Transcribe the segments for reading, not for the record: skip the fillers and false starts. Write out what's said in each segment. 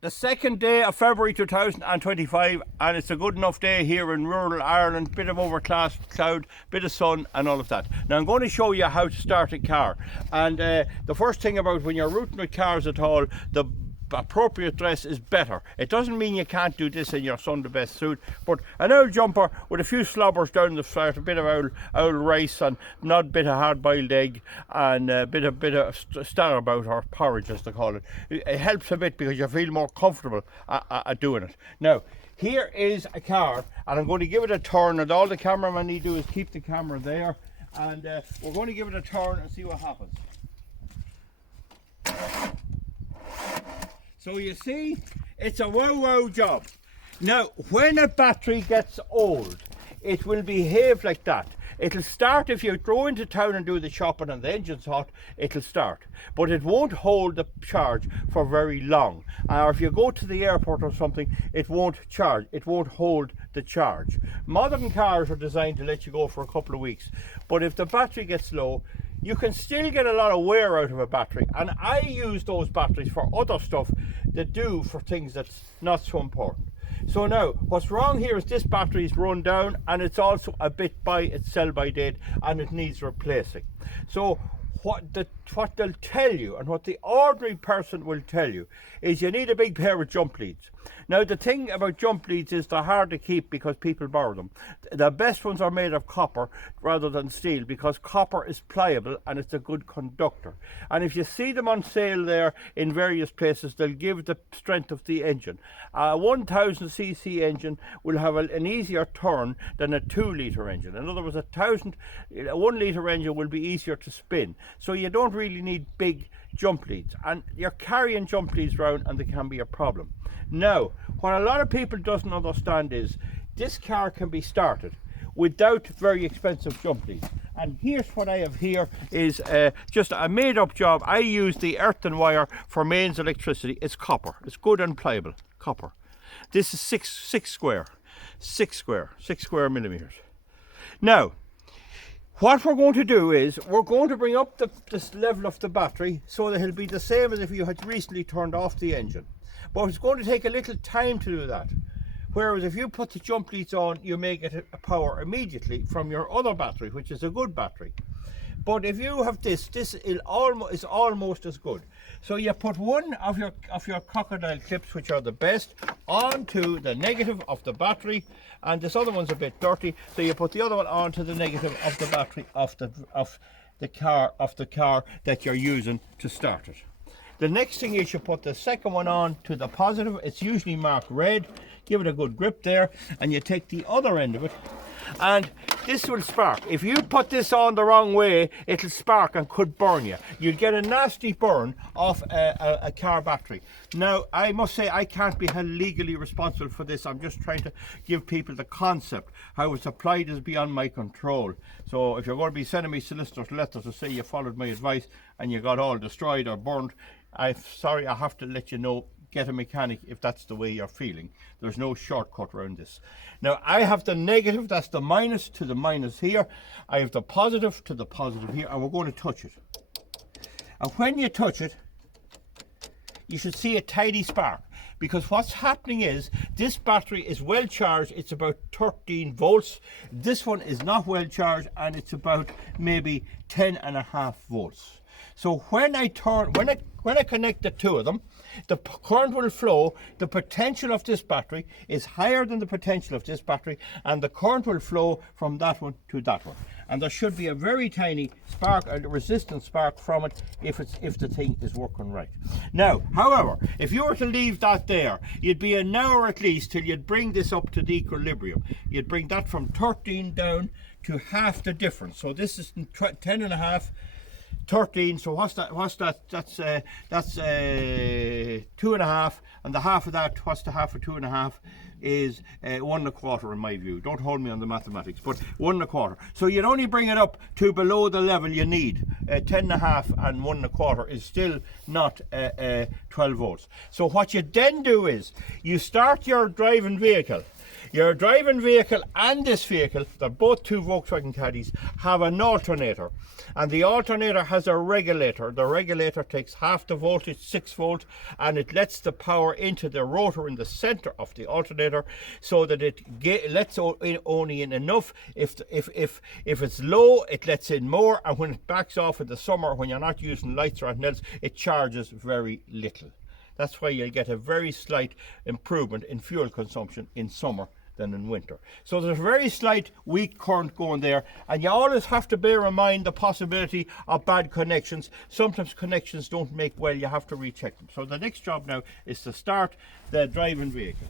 the 2nd day of February 2025, and it's a good enough day here in rural Ireland. Bit of overcast cloud, bit of sun and all of that. Now I'm going to show you how to start a car, and the first thing about when you're routing with cars at all, the appropriate dress is better. It doesn't mean you can't do this in your Sunday best suit, but an old jumper with a few slobbers down the start, a bit of old rice and not a bit of hard-boiled egg and a bit of starabout or porridge as they call it. It helps a bit because you feel more comfortable at doing it. Now here is a car, and I'm going to give it a turn, and all the cameraman need to do is keep the camera there, and we're going to give it a turn and see what happens. So you see, it's a wow job. Now, when a battery gets old, it will behave like that. It'll start if you go into town and do the shopping and the engine's hot, it'll start. But it won't hold the charge for very long. Or if you go to the airport or something, it won't charge. It won't hold the charge. Modern cars are designed to let you go for a couple of weeks. But if the battery gets low, you can still get a lot of wear out of a battery, and I use those batteries for other stuff that do for things that's not so important. So now what's wrong here is this battery is run down, and it's also a bit by its sell-by date, and it needs replacing. So what they'll tell you, and what the ordinary person will tell you, is you need a big pair of jump leads. Now the thing about jump leads is they're hard to keep because people borrow them. The best ones are made of copper rather than steel, because copper is pliable and it's a good conductor. And if you see them on sale there in various places, they'll give the strength of the engine. A 1000cc engine will have an easier turn than a 2-litre engine. In other words, a 1-litre engine will be easier to spin. So you don't really need big jump leads, and you're carrying jump leads around and they can be a problem. Now, what a lot of people doesn't understand is this car can be started without very expensive jump leads. And here's what I have here is just a made-up job. I use the earthen wire for mains electricity. It's copper. It's good and pliable copper. This is 6 square millimeters. Now, what we're going to do is we're going to bring up this level of the battery so that it'll be the same as if you had recently turned off the engine. But it's going to take a little time to do that. Whereas if you put the jump leads on, you may get a power immediately from your other battery, which is a good battery. But if you have this is almost as good. So you put one of your crocodile clips, which are the best, onto the negative of the battery, and this other one's a bit dirty, so you put the other one onto the negative of the battery of the car that you're using to start it. The next thing is you put the second one on to the positive. It's usually marked red. Give it a good grip there, and you take the other end of it, and this will spark. If you put this on the wrong way, it'll spark and could burn you. You'll get a nasty burn off a car battery. Now, I must say I can't be held legally responsible for this. I'm just trying to give people the concept. How it's applied is beyond my control. So if you're going to be sending me solicitors' letters to say you followed my advice and you got all destroyed or burned, I'm sorry, I have to let you know. Get a mechanic if that's the way you're feeling. There's no shortcut around this. Now I have the negative, that's the minus to the minus here. I have the positive to the positive here, and we're going to touch it. And when you touch it, you should see a tiny spark, because what's happening is this battery is well charged. It's about 13 volts. This one is not well charged, and it's about maybe 10.5 volts. So when I connect the two of them, the current will flow. The potential of this battery is higher than the potential of this battery, and the current will flow from that one to that one. And there should be a very tiny spark, a resistance spark from it, if the thing is working right. Now, however, if you were to leave that there, you'd be an hour at least till you'd bring this up to the equilibrium. You'd bring that from 13 down to half the difference. So this is 10.5. 13, so what's that? That's 2.5, and the half of that, what's the half of 2.5? Is 1.25 in my view. Don't hold me on the mathematics, but 1.25. So you'd only bring it up to below the level you need. 10.5 and 1.25 is still not 12 volts. So what you then do is you start your driving vehicle. Your driving vehicle and this vehicle, they're both two Volkswagen Caddies, have an alternator. And the alternator has a regulator. The regulator takes half the voltage, 6 volt, and it lets the power into the rotor in the center of the alternator, so that it lets only in enough. If it's low, it lets in more, and when it backs off in the summer, when you're not using lights or anything else, it charges very little. That's why you'll get a very slight improvement in fuel consumption in summer than in winter. So there's a very slight weak current going there, and you always have to bear in mind the possibility of bad connections. Sometimes connections don't make well, you have to recheck them. So the next job now is to start the driving vehicle.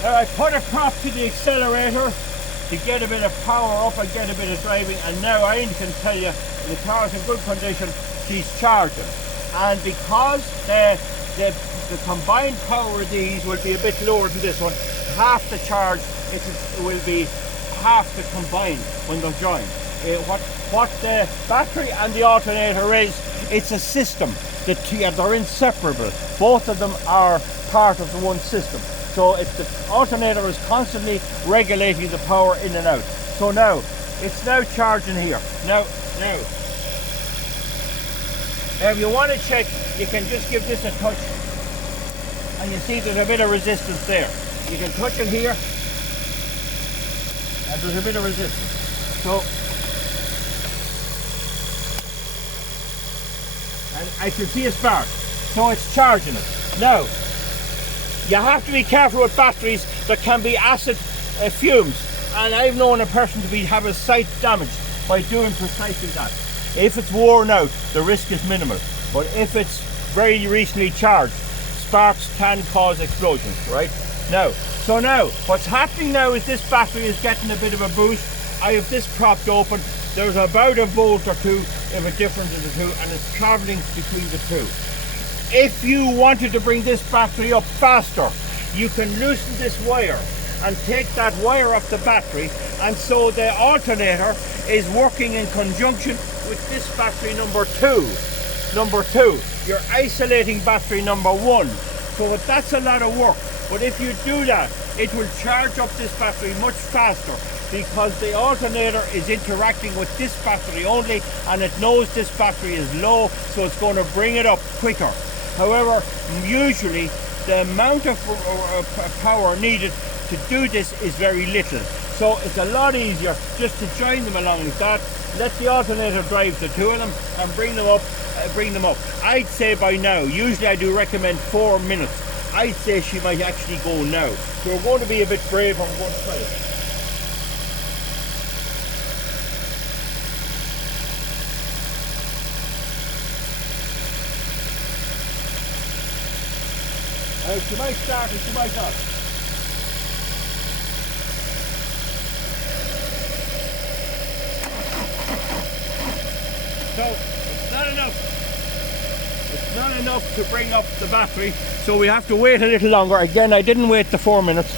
Now I put a prop to the accelerator to get a bit of power up and get a bit of driving, and now I can tell you the car's in good condition, she's charging. And because the combined power of these will be a bit lower than this one, half the charge it will be half the combined when they're joined. What the battery and the alternator is, it's a system. They're inseparable. Both of them are part of the one system. So if the alternator is constantly regulating the power in and out. So now, it's now charging here. Now, if you want to check, you can just give this a touch, and you see there's a bit of resistance there. You can touch it here, and there's a bit of resistance. So, and I can see a spark. So it's charging it. Now, you have to be careful with batteries. There can be acid fumes, and I've known a person to have his sight damaged by doing precisely that. If it's worn out, the risk is minimal, but if it's very recently charged, sparks can cause explosions, right? Now, what's happening now is this battery is getting a bit of a boost. I have this propped open. There's about a volt or two of a difference in the two, and it's traveling between the two. If you wanted to bring this battery up faster, you can loosen this wire and take that wire off the battery, and so the alternator is working in conjunction with this battery number two. You're isolating battery number 1. So that's a lot of work. But if you do that, it will charge up this battery much faster, because the alternator is interacting with this battery only, and it knows this battery is low, so it's going to bring it up quicker. However, usually the amount of power needed to do this is very little. So it's a lot easier just to join them along like that, let the alternator drive the two of them and bring them up. I'd say by now, usually I do recommend 4 minutes. I'd say she might actually go now. So we're going to be a bit brave on one side. She might start and she might not. So it's not enough. It's not enough to bring up the battery, so we have to wait a little longer. Again, I didn't wait the 4 minutes.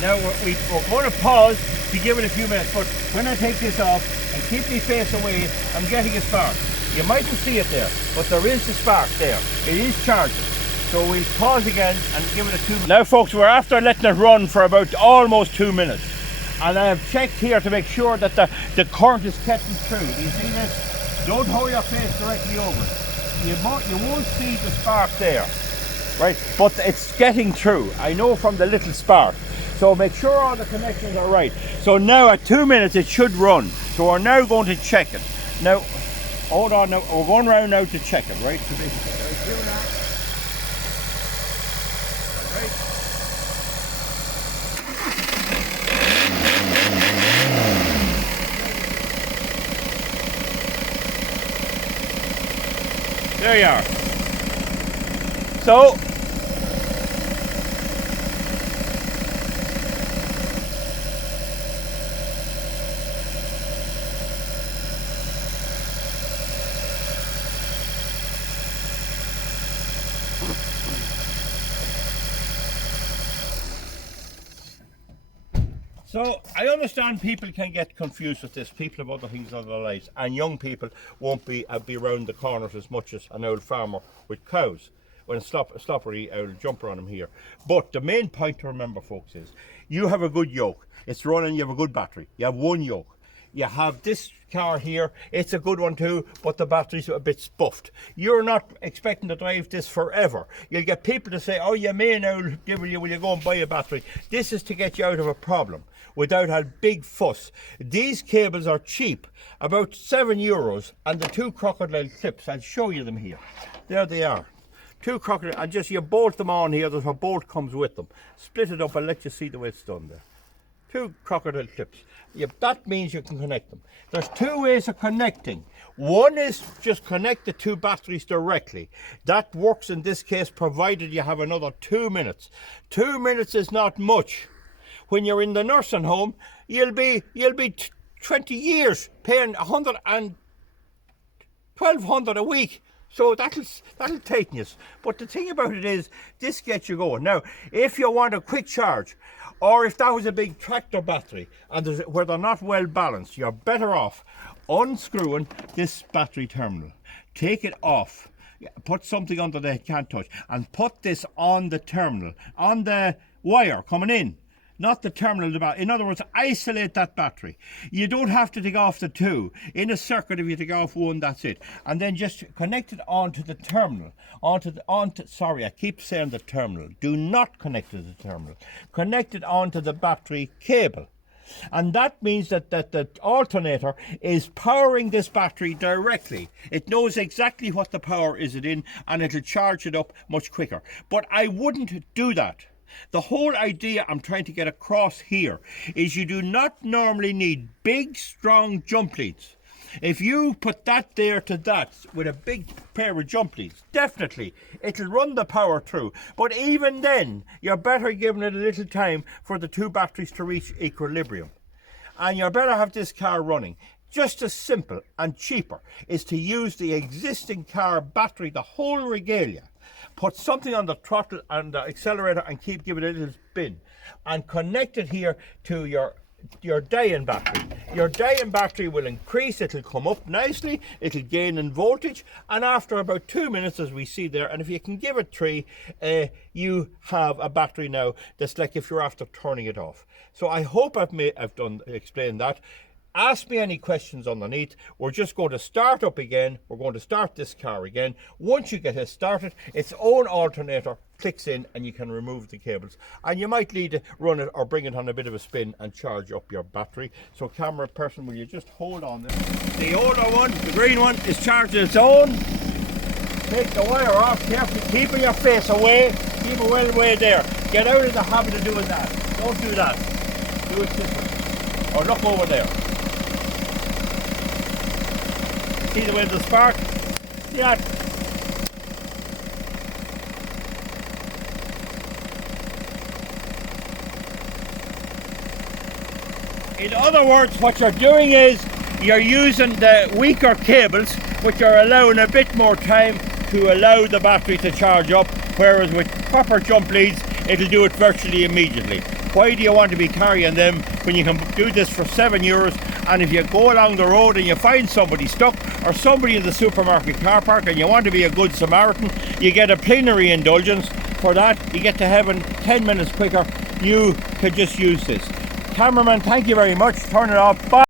Now we're going to pause to give it a few minutes, but when I take this off and keep my face away, I'm getting a spark. You mightn't see it there, but there is a spark there. It is charging. So we'll pause again and give it a 2 minutes. Now folks, we're after letting it run for about almost 2 minutes. And I have checked here to make sure that the current is getting through. Do you see this? Don't hold your face directly over it. You won't see the spark there, right? But it's getting through. I know from the little spark. So make sure all the connections are right. So now at 2 minutes it should run. So we're now going to check it. Now, hold on now, we're going around now to check it, right? So There you are. So So I understand people can get confused with this. People have other things in their lives, and young people won't be around the corners as much as an old farmer with cows. When a sloppery, I will jump around them here. But the main point to remember, folks, is you have a good yoke. It's running. You have a good battery. You have one yoke. You have this car here, it's a good one too, but the battery's a bit spuffed. You're not expecting to drive this forever. You'll get people to say, oh, you may now, will you go and buy a battery? This is to get you out of a problem without a big fuss. These cables are cheap, about €7, and the two crocodile clips, I'll show you them here. There they are. Two crocodile, and just you bolt them on here, there's a bolt comes with them. Split it up, I'll let you see the way it's done there. Two crocodile clips. That means you can connect them. There's two ways of connecting. One is just connect the two batteries directly. That works in this case provided you have another 2 minutes. 2 minutes is not much. When you're in the nursing home, you'll be 20 years paying $1,200 a week. So that'll tighten you. But the thing about it is, this gets you going. Now, if you want a quick charge, or if that was a big tractor battery and where they're not well balanced, you're better off unscrewing this battery terminal. Take it off, put something under there you can't touch, and put this on the terminal, on the wire coming in. Not the terminal. In other words, isolate that battery. You don't have to take off the two. In a circuit, if you take off one, that's it. And then just connect it onto the terminal. Sorry, I keep saying the terminal. Do not connect to the terminal. Connect it onto the battery cable. And that means that the alternator is powering this battery directly. It knows exactly what the power is it in, and it'll charge it up much quicker. But I wouldn't do that. The whole idea I'm trying to get across here is you do not normally need big, strong jump leads. If you put that there to that with a big pair of jump leads, definitely it'll run the power through. But even then, you're better giving it a little time for the two batteries to reach equilibrium. And you're better have this car running. Just as simple and cheaper is to use the existing car battery, the whole regalia. Put something on the throttle and the accelerator and keep giving it a little spin. And connect it here to your dying battery. Your dying battery will increase, it'll come up nicely, it'll gain in voltage, and after about 2 minutes, as we see there, and if you can give it 3, you have a battery now that's like if you're after turning it off. So I hope I've explained that. Ask me any questions underneath. We're just going to start up again. We're going to start this car again. Once you get it started, its own alternator clicks in and you can remove the cables. And you might need to run it or bring it on a bit of a spin and charge up your battery. So camera person, will you just hold on this? The older one, the green one, is charging its own. Take the wire off carefully, keeping your face away. Keep it well away there. Get out of the habit of doing that. Don't do that. Do it this way. Or look over there. See the way of the spark? Yeah. In other words, what you're doing is you're using the weaker cables, but you're allowing a bit more time to allow the battery to charge up, whereas with proper jump leads, it'll do it virtually immediately. Why do you want to be carrying them when you can do this for €7? And if you go along the road and you find somebody stuck or somebody in the supermarket car park and you want to be a good Samaritan, you get a plenary indulgence for that. You get to heaven 10 minutes quicker. You could just use this. Cameraman, thank you very much. Turn it off. Bye.